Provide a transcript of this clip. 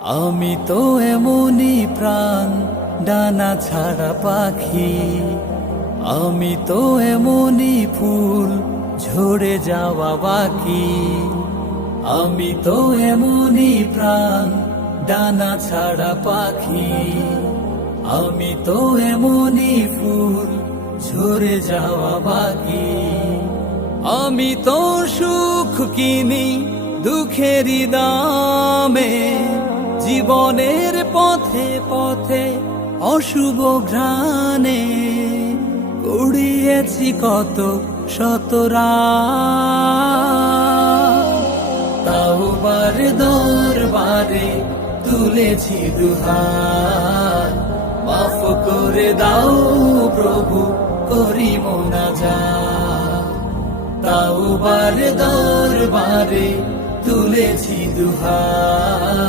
আমি তো এমনই প্রাণ, ডানা ছাড়া পাখি। আমি তো এমনই ফুল, ঝরে যাওয়া বাকি। আমি তো এমনই প্রাণ, ডানা ছাড়া পাখি। আমি তো এমনই ফুল, ঝরে যাওয়া বাকি। আমি তো সুখ কিনি দুঃখেরই দামে। জীবনের পথে পথে অশুভ ঘ্রাণে উড়িয়েছি কত শতরা তাও বারে দরবারে তুলেছি দুহার মাফ করে দাও প্রভু করি মোনাজা তাও বারে দরবারে তুলেছি দুহার